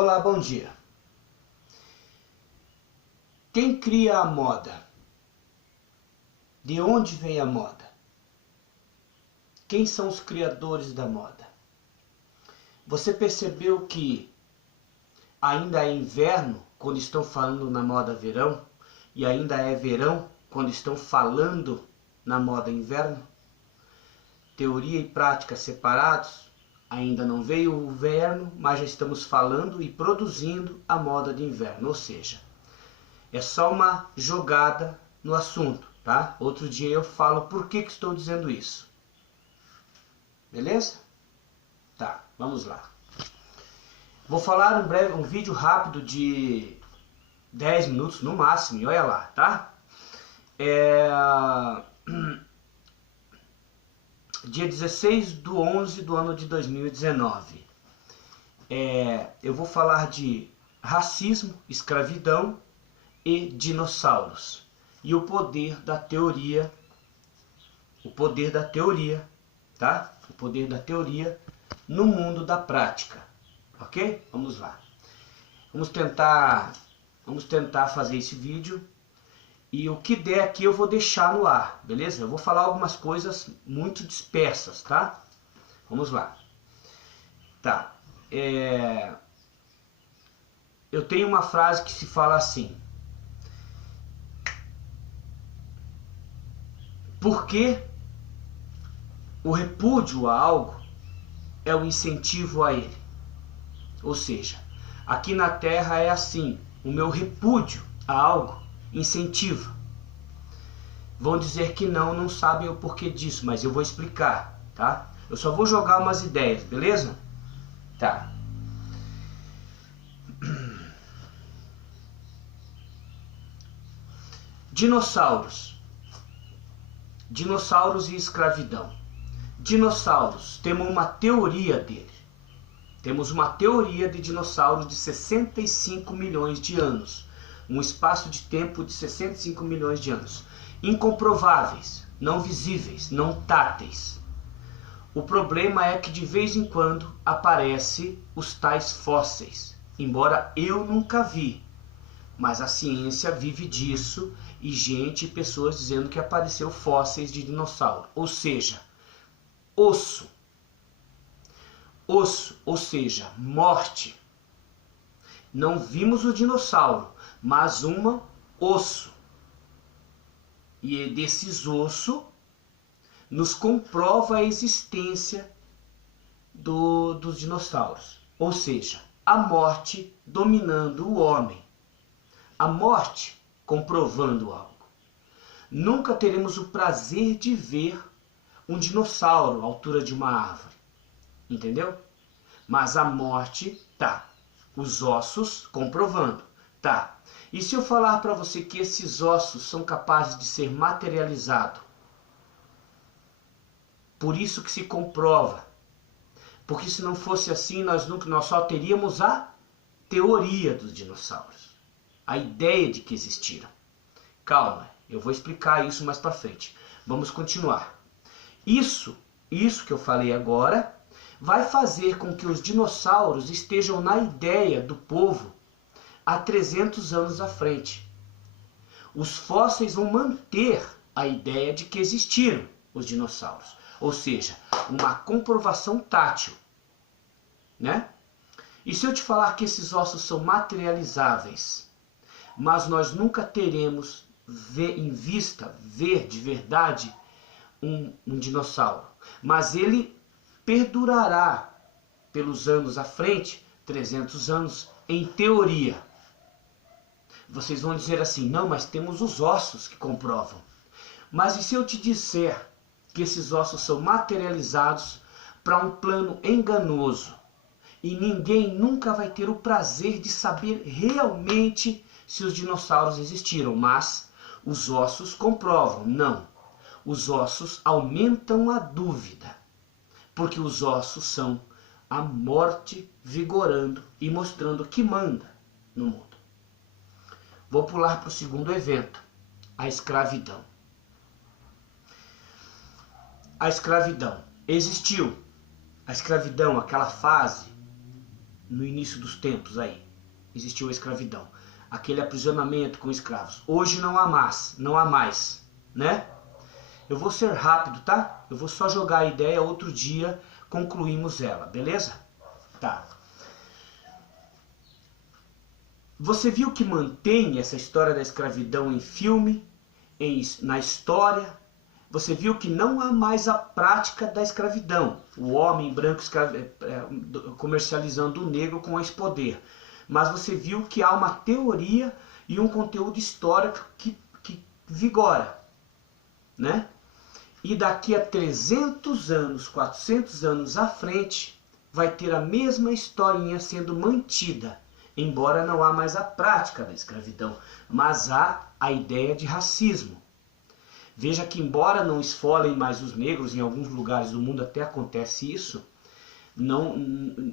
Olá, bom dia. Quem cria a moda? De onde vem a moda? Quem são os criadores da moda? Você percebeu que ainda é inverno quando estão falando na moda verão e ainda é verão quando estão falando na moda inverno? Teoria e prática separados? Ainda não veio o inverno, mas já estamos falando e produzindo a moda de inverno, ou seja, é só uma jogada no assunto, tá? Outro dia eu falo por que estou dizendo isso. Beleza? Tá, vamos lá. Vou falar um vídeo rápido de 10 minutos no máximo, e olha lá, tá? Dia 16 de 11 do ano de 2019. Eu vou falar de racismo, escravidão e dinossauros. E o poder da teoria, tá? O poder da teoria no mundo da prática. Ok? Vamos lá. Vamos tentar fazer esse vídeo. E o que der aqui eu vou deixar no ar, beleza? Eu vou falar algumas coisas muito dispersas, tá? Vamos lá. Tá. Eu tenho uma frase que se fala assim: porque o repúdio a algo é o incentivo a ele. Ou seja, aqui na Terra é assim: o meu repúdio a algo incentiva. Vão dizer que não sabem o porquê disso, mas eu vou explicar, tá? Eu só vou jogar umas ideias, beleza? Tá. Dinossauros e escravidão. Dinossauros, temos uma teoria dele. Temos uma teoria de dinossauros de 65 milhões de anos. Um espaço de tempo de 65 milhões de anos. Incomprováveis, não visíveis, não táteis. O problema é que de vez em quando aparecem os tais fósseis. Embora eu nunca vi. Mas a ciência vive disso e pessoas dizendo que apareceu fósseis de dinossauro. Ou seja, osso, ou seja, morte. Não vimos o dinossauro, mas um osso. E desses ossos nos comprova a existência dos dinossauros. Ou seja, a morte dominando o homem. A morte comprovando algo. Nunca teremos o prazer de ver um dinossauro à altura de uma árvore. Entendeu? Mas a morte tá. Os ossos comprovando. Tá. E se eu falar para você que esses ossos são capazes de ser materializados? Por isso que se comprova. Porque se não fosse assim, nós só teríamos a teoria dos dinossauros. A ideia de que existiram. Calma, eu vou explicar isso mais para frente. Vamos continuar. Isso que eu falei agora vai fazer com que os dinossauros estejam na ideia do povo há 300 anos à frente. Os fósseis vão manter a ideia de que existiram os dinossauros. Ou seja, uma comprovação tátil. Né? E se eu te falar que esses ossos são materializáveis, mas nós nunca teremos ver de verdade um dinossauro. Mas ele perdurará pelos anos à frente, 300 anos, em teoria. Vocês vão dizer assim, não, mas temos os ossos que comprovam. Mas e se eu te disser que esses ossos são materializados para um plano enganoso e ninguém nunca vai ter o prazer de saber realmente se os dinossauros existiram, mas os ossos comprovam? Não. Os ossos aumentam a dúvida, porque os ossos são a morte vigorando e mostrando que manda no mundo. Vou pular para o segundo evento, a escravidão. A escravidão existiu. A escravidão, aquela fase no início dos tempos aí. Existiu a escravidão. Aquele aprisionamento com escravos. Hoje não há mais, né? Eu vou ser rápido, tá? Eu vou só jogar a ideia, outro dia concluímos ela, beleza? Tá. Você viu que mantém essa história da escravidão em filme, na história? Você viu que não há mais a prática da escravidão. O homem branco comercializando o negro com esse poder. Mas você viu que há uma teoria e um conteúdo histórico que vigora, né? E daqui a 300 anos, 400 anos à frente, vai ter a mesma historinha sendo mantida, embora não há mais a prática da escravidão, mas há a ideia de racismo. Veja que embora não esfolem mais os negros, em alguns lugares do mundo até acontece isso, não,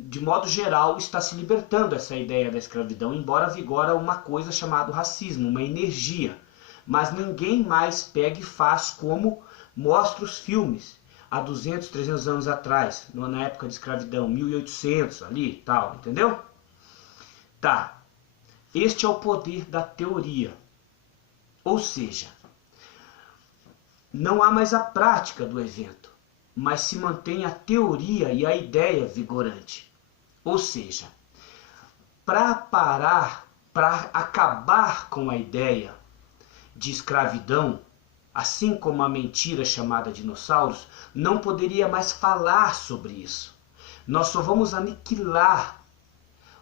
de modo geral está se libertando essa ideia da escravidão, embora vigora uma coisa chamada racismo, uma energia. Mas ninguém mais pega e faz como mostra os filmes há 200, 300 anos atrás, na época de escravidão, 1800 ali e tal, entendeu? Tá, este é o poder da teoria. Ou seja, não há mais a prática do evento, mas se mantém a teoria e a ideia vigorante. Ou seja, para acabar com a ideia de escravidão, assim como a mentira chamada dinossauros, não poderia mais falar sobre isso. Nós só vamos aniquilar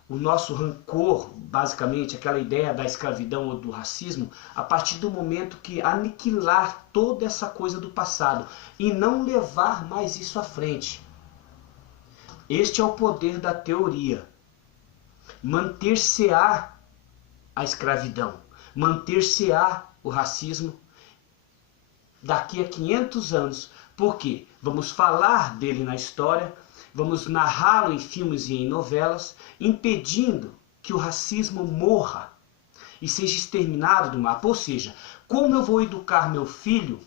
o nosso rancor, basicamente, aquela ideia da escravidão ou do racismo, a partir do momento que aniquilar toda essa coisa do passado e não levar mais isso à frente. Este é o poder da teoria. Manter-se-á a escravidão, manter-se-á o racismo daqui a 500 anos. Por quê? Vamos falar dele na história, vamos narrá-lo em filmes e em novelas, impedindo que o racismo morra e seja exterminado do mapa. Ou seja, como eu vou educar meu filho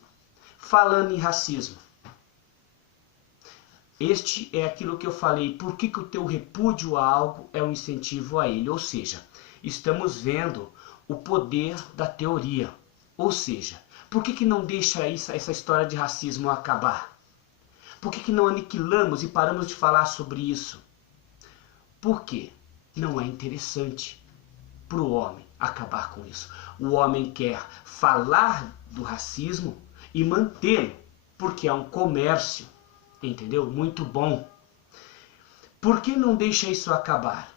falando em racismo? Este é aquilo que eu falei, por que o teu repúdio a algo é um incentivo a ele? Ou seja, estamos vendo o poder da teoria. Ou seja, por que não deixa essa história de racismo acabar? Por que não aniquilamos e paramos de falar sobre isso? Porque não é interessante para o homem acabar com isso. O homem quer falar do racismo e mantê-lo, porque é um comércio, entendeu? Muito bom. Por que não deixa isso acabar?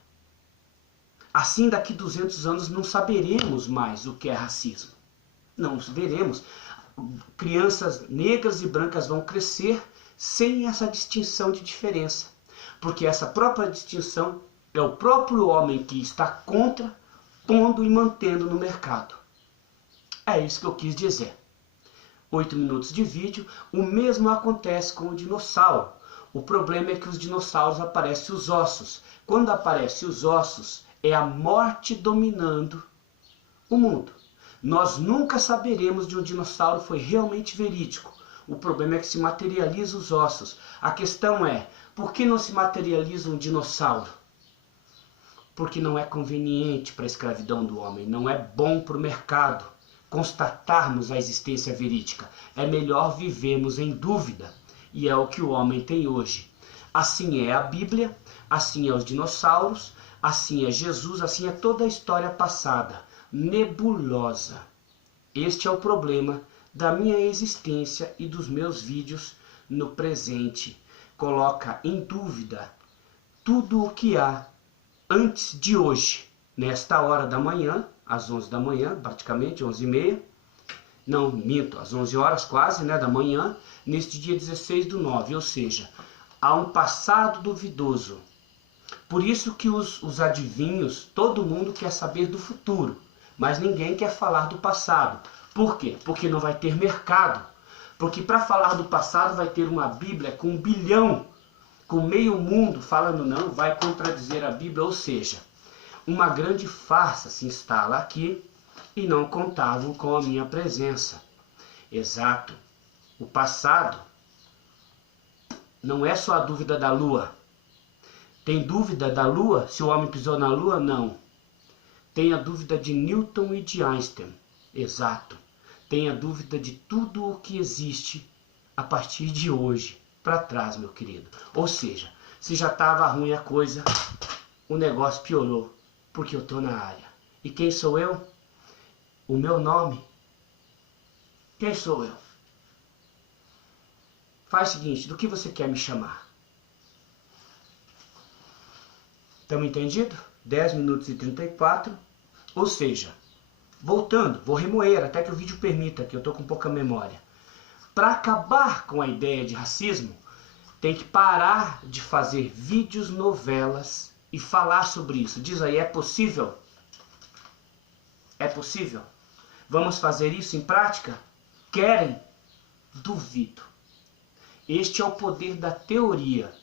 Assim, daqui 200 anos não saberemos mais o que é racismo. Não veremos. Crianças negras e brancas vão crescer sem essa distinção de diferença. Porque essa própria distinção é o próprio homem que está contra, pondo e mantendo no mercado. É isso que eu quis dizer. 8 minutos de vídeo. O mesmo acontece com o dinossauro. O problema é que os dinossauros aparecem os ossos. Quando aparecem os ossos, é a morte dominando o mundo. Nós nunca saberemos de um dinossauro foi realmente verídico. O problema é que se materializa os ossos. A questão é, por que não se materializa um dinossauro? Porque não é conveniente para a escravidão do homem, não é bom para o mercado constatarmos a existência verídica. É melhor vivermos em dúvida, e é o que o homem tem hoje. Assim é a Bíblia, assim é os dinossauros, assim é Jesus, assim é toda a história passada, nebulosa. Este é o problema da minha existência e dos meus vídeos no presente. Coloca em dúvida tudo o que há antes de hoje, nesta hora da manhã, às 11 da manhã, praticamente, 11h30, não, minto, às 11 horas quase, né, da manhã, neste dia 16/9, ou seja, há um passado duvidoso. Por isso que os adivinhos, todo mundo quer saber do futuro, mas ninguém quer falar do passado. Por quê? Porque não vai ter mercado. Porque para falar do passado vai ter uma Bíblia com 1 bilhão, com meio mundo falando não, vai contradizer a Bíblia, ou seja, uma grande farsa se instala aqui e não contavam com a minha presença. Exato. O passado não é só a dúvida da lua. Tem dúvida da Lua? Se o homem pisou na Lua? Não. Tem a dúvida de Newton e de Einstein. Exato. Tem a dúvida de tudo o que existe a partir de hoje para trás, meu querido. Ou seja, se já estava ruim a coisa, o negócio piorou, porque eu estou na área. E quem sou eu? O meu nome. Quem sou eu? Faz o seguinte, do que você quer me chamar? Estamos entendidos? 10 minutos e 34. Ou seja, voltando, vou remoer até que o vídeo permita, que eu estou com pouca memória. Para acabar com a ideia de racismo, tem que parar de fazer vídeos, novelas e falar sobre isso. Diz aí, é possível? É possível? Vamos fazer isso em prática? Querem? Duvido. Este é o poder da teoria.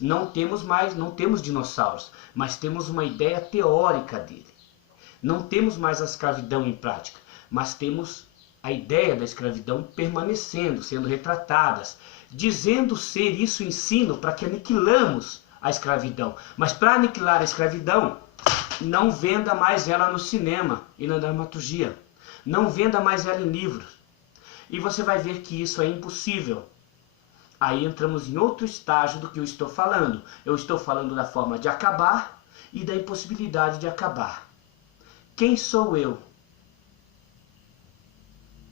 Não temos dinossauros, mas temos uma ideia teórica dele. Não temos mais a escravidão em prática, mas temos a ideia da escravidão permanecendo, sendo retratadas, dizendo ser isso ensino para que aniquilamos a escravidão. Mas para aniquilar a escravidão, não venda mais ela no cinema e na dramaturgia. Não venda mais ela em livros. E você vai ver que isso é impossível. Aí entramos em outro estágio do que eu estou falando. Eu estou falando da forma de acabar e da impossibilidade de acabar. Quem sou eu?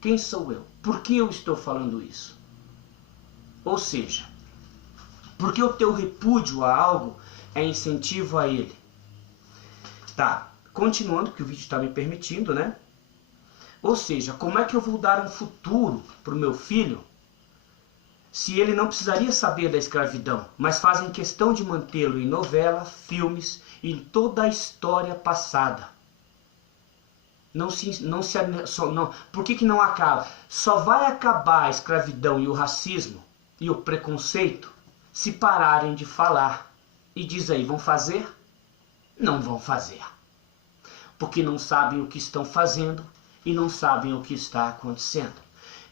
Quem sou eu? Por que eu estou falando isso? Ou seja, porque o teu repúdio a algo é incentivo a ele. Tá, continuando, que o vídeo está me permitindo, né? Ou seja, como é que eu vou dar um futuro para o meu filho se ele não precisaria saber da escravidão, mas fazem questão de mantê-lo em novela, filmes e em toda a história passada? Por que não acaba? Só vai acabar a escravidão e o racismo e o preconceito se pararem de falar. E diz aí, vão fazer? Não vão fazer. Porque não sabem o que estão fazendo e não sabem o que está acontecendo.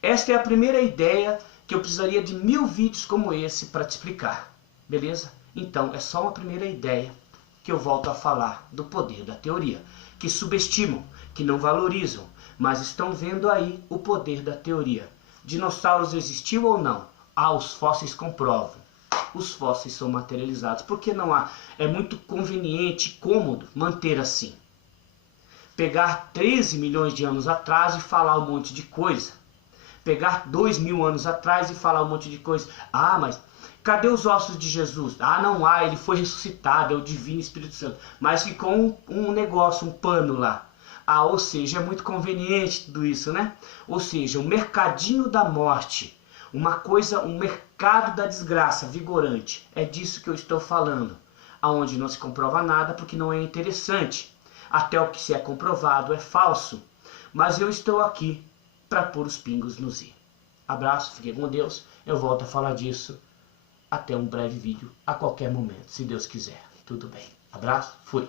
Esta é a primeira ideia que eu precisaria de 1000 vídeos como esse para te explicar. Beleza? Então, é só uma primeira ideia que eu volto a falar do poder da teoria. Que subestimam, que não valorizam, mas estão vendo aí o poder da teoria. Dinossauros existiu ou não? Os fósseis comprovam. Os fósseis são materializados. Por que não há? É muito conveniente e cômodo manter assim. Pegar 13 milhões de anos atrás e falar um monte de coisa. Pegar 2000 anos atrás e falar um monte de coisa. Mas cadê os ossos de Jesus? Não há, ele foi ressuscitado, é o Divino Espírito Santo. Mas ficou um negócio, um pano lá. Ou seja, é muito conveniente tudo isso, né? Ou seja, o mercadinho da morte, uma coisa, um mercado da desgraça vigorante. É disso que eu estou falando. Aonde não se comprova nada porque não é interessante. Até o que se é comprovado é falso. Mas eu estou aqui para pôr os pingos nos i. Abraço, fiquem com Deus. Eu volto a falar disso até um breve vídeo, a qualquer momento, se Deus quiser. Tudo bem. Abraço, fui.